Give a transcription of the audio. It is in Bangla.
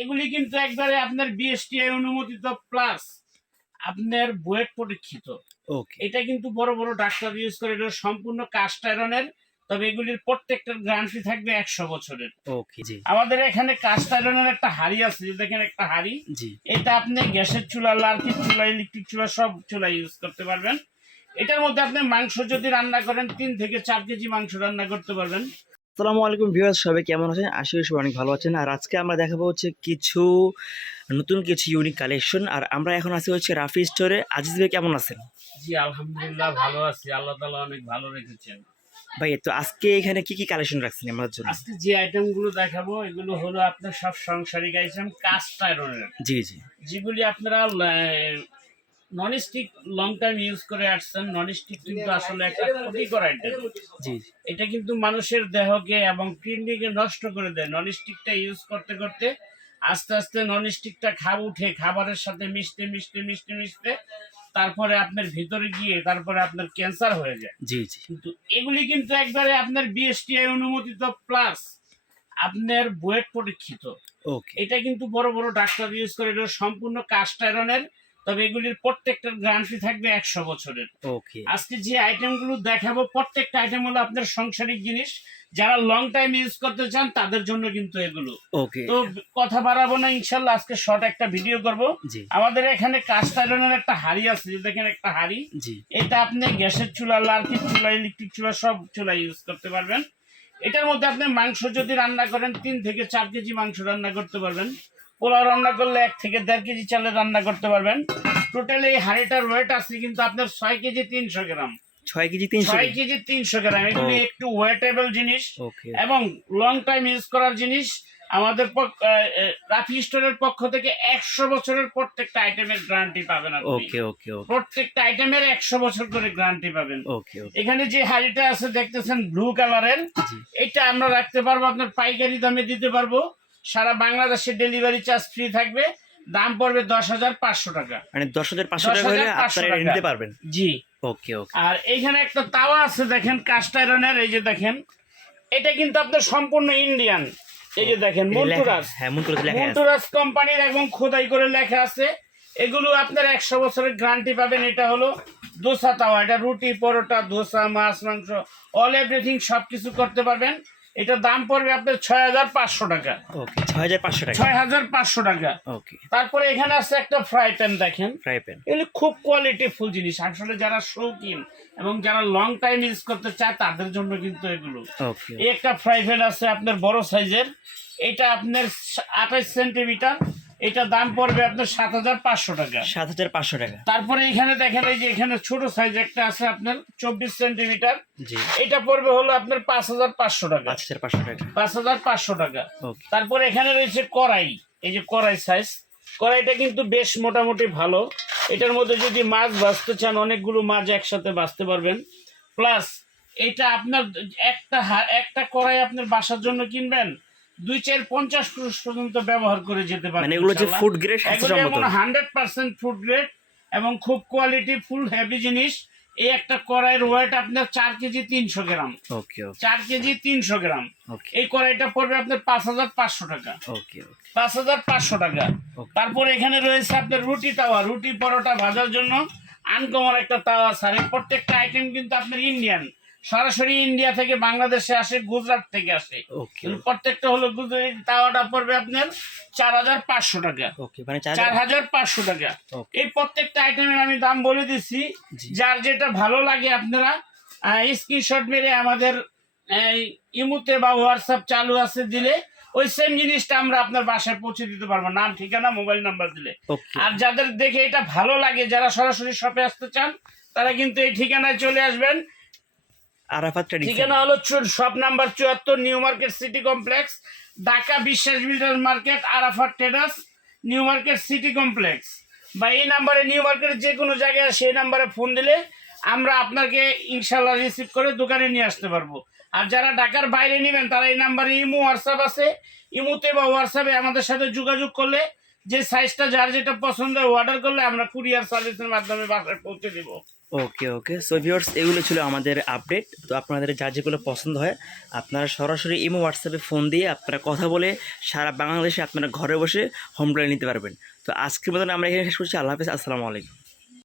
এগুলি কিন্তু একবারে আপনার বিএসটিআই অনুমোদিত প্লাস আপনার বুয়েট পরীক্ষিত। ওকে। এটা কিন্তু বড় বড় ডাক্তার ইউজ করে, এটা সম্পূর্ণ কাস্ট আয়রনের। তবে এগুলির প্রত্যেকটার গ্যারান্টি থাকবে 100 বছরের। ওকে জি। আমাদের এখানে কাস্ট আয়রনের একটা হাড়ি আছে, যে দেখেন একটা হাড়ি, জি। এটা আপনি গ্যাসের চুলা, লার্কির চুলা, ইলেকট্রিক চুলা সব চুলা ইউজ করতে পারবেন। এটার মধ্যে আপনি মাংস যদি রান্না করেন 3 থেকে 4 কেজি মাংস রান্না করতে পারবেন। আসসালামু আলাইকুম ভিউয়ার্স, সবাই কেমন আছেন? আশা করি সবাই অনেক ভালো আছেন। আর আজকে আমরা দেখাবো হচ্ছে কিছু নতুন কিছু ইউনিক কালেকশন। আর আমরা এখন আছি হচ্ছে রাফি স্টোরে। আজিজ ভাই কেমন আছেন? জি আলহামদুলিল্লাহ ভালো আছি, আল্লাহ তাআলা অনেক ভালো রেখেছেন। ভাই তো আজকে এখানে কি কি কালেকশন রাখছেন আমাদের জন্য? আজকে যে আইটেমগুলো দেখাবো এগুলো হলো আপনার সব সাংসারিক আইটেম, কাস্ট আয়রনের, জি জি যেগুলি আপনারা non stick long time use করে আসছেন। নন স্টিক কিন্তু আসলে একটা ক্ষতিকর আইটেম। জি। এটা কিন্তু মানুষের দেহকে এবং কিডনিকে নষ্ট করে দেয়। নন স্টিকটা ইউজ করতে করতে আস্তে আস্তে নন স্টিকটা খাবারের সাথে মিশতে মিশতে মিশতে মিশতে তারপরে আপনার ভিতরে গিয়ে তারপরে আপনার ক্যান্সার হয়ে যায়। জি জি। কিন্তু এগুলি কিন্তু একবারে আপনার বিএসটিআই অনুমোদিত প্লাস আপনার বুয়েট পরীক্ষিত। ওকে। এটা কিন্তু বড় বড় ডাক্তার ইউজ করে, এটা সম্পূর্ণ কাস্ট আয়রনের। তবে এগুলির প্রত্যেকটার গ্যারান্টি থাকবে 100 বছরের। ওকে। আজকে যে আইটেমগুলো দেখাবো প্রত্যেকটা আইটেম হলো আপনার সংসারিক জিনিস। যারা লং টাইম ইউজ করতে চান তাদের জন্য কিন্তু এগুলো। ওকে। তো কথা বাড়াবো না, ইনশাল্লাহ আজকে শর্ট একটা ভিডিও করব। জি। আমাদের এখানে কাস্ট আয়রনের একটা হাড়ি আছে, যে দেখেন একটা হাড়ি, জি। এটা আপনি গ্যাসের চুলা, লার্কির চুলা, ইলেকট্রিক চুলা সব চুলা ইউজ করতে পারবেন। এটার মধ্যে আপনি মাংস যদি রান্না করেন 3 থেকে 4 কেজি মাংস রান্না করতে পারবেন। পোলাও রান্না করলে 1 থেকে 1.5 কেজি চালের রান্না করতে পারবেন। টোটাল এই হাঁড়িটার ওয়েট আছে কিন্তু আপনার 6 কেজি 300 গ্রাম। 6 কেজি 300? 6 কেজি 300 গ্রাম। এগুলি একটু ওয়েটেবল জিনিস ওকে। এবং লং টাইম ইউজ করার জিনিস। আমাদের রাফি স্টোরের পক্ষ থেকে 100 বছরের প্রত্যেকটা আইটেমের গ্যারান্টি পাবেন আপনি। ওকে ওকে ওকে। প্রত্যেকটা আইটেমের 100 বছর করে গ্যারান্টি পাবেন। ওকে ওকে। এখানে যে হাড়িটা আছে দেখতেছেন ব্লু কালারের, জি। এটা আমরা রাখতে পারবো, আপনার পাইকারি দামে দিতে পারবো। সারা বাংলাদেশে ডেলিভারি চার্জ ফ্রি থাকবে। দাম পড়বে 10,500 টাকা। মানে 10,500 টাকা হলে আপনারা নিতে পারবেন? জি। ওকে ওকে। আর এইখানে একটা তাওয়া আছে দেখেন কাস্ট আয়রনের, এই যে দেখেন, এটা কিন্তু আপনার সম্পূর্ণ ইন্ডিয়ান। এই যে দেখেন মন্টুরাজ, হ্যাঁ মন্টুরাজ লেখা আছে। মন্টুরাজ কোম্পানির এবং খোদাই করে লেখা আছে। এগুলো আপনার 100 বছরের গ্যারান্টি পাবেন। এটা হলো দোসা তাওয়া, এটা রুটি, পরোটা, দোসা, মাছ, মাংস অল এভরিথিং সবকিছু করতে পারবেন। এটা দাম পড়বে আপনার 6,500 টাকা। ওকে। 6,500 টাকা। 6,500 টাকা। ওকে। তারপরে এখানে আছে একটা ফ্রাই প্যান দেখেন, ফ্রাই প্যান। এগুলো খুব কোয়ালিটিফুল জিনিস। আসলে যারা শৌখিন এবং যারা লং টাইম ইউজ করতে চায় তাদের জন্য কিন্তু এগুলো। ওকে। এই একটা ফ্রাই প্যান আছে আপনার বড় সাইজের, এটা আপনার 28 সেন্টিমিটার। এটা দাম পড়বে আপনার 7,500 টাকা। 7,500 টাকা। তারপরে এখানে দেখেন, এই যে এখানে ছোট সাইজ একটা আছে আপনার 24 সেন্টিমিটার, জি। এটা পড়বে হলো আপনার 5,500 টাকা। 5,500 টাকা। 5,500 টাকা। ওকে। তারপরে এখানে রয়েছে কড়াই, এই যে কড়াই সাইজ, কড়াইটা কিন্তু বেশ মোটামুটি ভালো। এটার মধ্যে যদি মাছ ভাজতে চান অনেকগুলো মাছ একসাথে ভাজতে পারবেন। প্লাস এটা আপনার একটা কড়াই আপনার বাসার জন্য কিনবেন 2-4-50 পুরুষ পর্যন্ত ব্যবহার করে যেতে পারবেন। মানে এগুলো যে ফুড গ্রেড, 100% ফুড গ্রেড এবং খুব কোয়ালিটি ফুল হেভি জিনিস। এই একটা কড়াইয়ের ওয়েট আপনার 4 কেজি 300 গ্রাম। ওকে ওকে। 4 কেজি 300 গ্রাম। ওকে। এই কড়াইটা পড়বে আপনার 5,500 টাকা। ওকে ওকে। 5,500 টাকা। তারপর এখানে রয়েছে আপনার রুটি তাওয়া, রুটি পরোটা ভাজার জন্য আনকমন একটা তাওয়া। স্যার প্রত্যেকটা আইটেম কিন্তু আপনার ইন্ডিয়ান, সরাসরি ইন্ডিয়া থেকে বাংলাদেশে আসে, গুজরাট থেকে আসে। ওকে। প্রত্যেকটা হলো গুজরাট। তাওয়াটা পড়বে আপনার 4,500 টাকা। ওকে। মানে 4,500 টাকা। এই প্রত্যেকটা আইটেমের আমি দাম বলে দিচ্ছি। যার যেটা ভালো লাগে আপনারা স্ক্রিনশট মেরে আমাদের ইমুতে বা হোয়াটসঅ্যাপ চালু আছে দিলে ওই সেম জিনিসটা আমরা আপনার বাসায় পৌঁছে দিতে পারবো, নাম, ঠিকানা, মোবাইল নাম্বার দিলে। আর যাদের দেখে এটা ভালো লাগে, যারা সরাসরি শপে আসতে চান, তারা কিন্তু এই ঠিকানায় চলে আসবেন। আরাফাত ট্রেডিং। ঠিকানা হলো shop number 74, new market city complex, Dhaka Biswas builder market, Arafat traders, new market city complex. বা এই নাম্বারে, নিউ মার্কেটের যে কোনো জায়গায় সেই নাম্বারে ফোন দিলে আমরা আপনাকে ইনশাল্লাহ রিসিভ করে দোকানে নিয়ে আসতে পারবো। আর যারা ঢাকার বাইরে নেবেন তারা এই নাম্বারে ইমো হোয়াটসঅ্যাপ আছে, ইমোতে বা হোয়াটসঅ্যাপে আমাদের সাথে যোগাযোগ করলে যে সাইজটা যার যেটা পছন্দ হয় অর্ডার করলে আমরা কুরিয়ার সার্ভিসের মাধ্যমে বাসায় পৌঁছে দেবো। ওকে ওকে, সো ভিউয়ার্স এগুলো ছিল আমাদের আপডেট। তো আপনাদের যা যেগুলো পছন্দ হয় আপনারা সরাসরি ইমো হোয়াটসঅ্যাপে ফোন দিয়ে আপনারা কথা বলে সারা বাংলাদেশে আপনারা ঘরে বসে হোম ডেলিভারি নিতে পারবেন। তো আজকের মতন আমরা এখানে শেষ করছি। আল্লাহ হাফেজ, আসসালামু আলাইকুম।